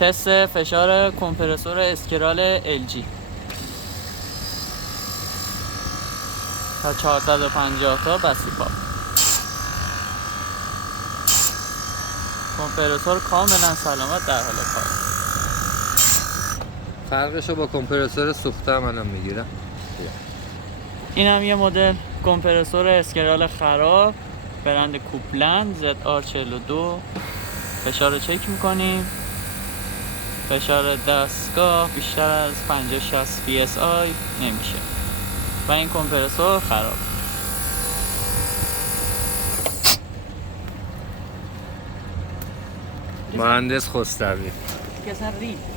تست فشار کمپرسور اسکرال LG تا 450 تا بسیپا. کمپرسور کاملا سلامت در حال کار. فرقشو با کمپرسور سوخته هم الان میگیرم. این هم یه مدل کمپرسور اسکرال خراب برند کوپلند ZR42. فشار رو چک میکنیم. فشار دستگاه بیشتر از 50-60 PSI نمیشه و این کمپرسور خراب. مهندس خسروی. که اصلا رید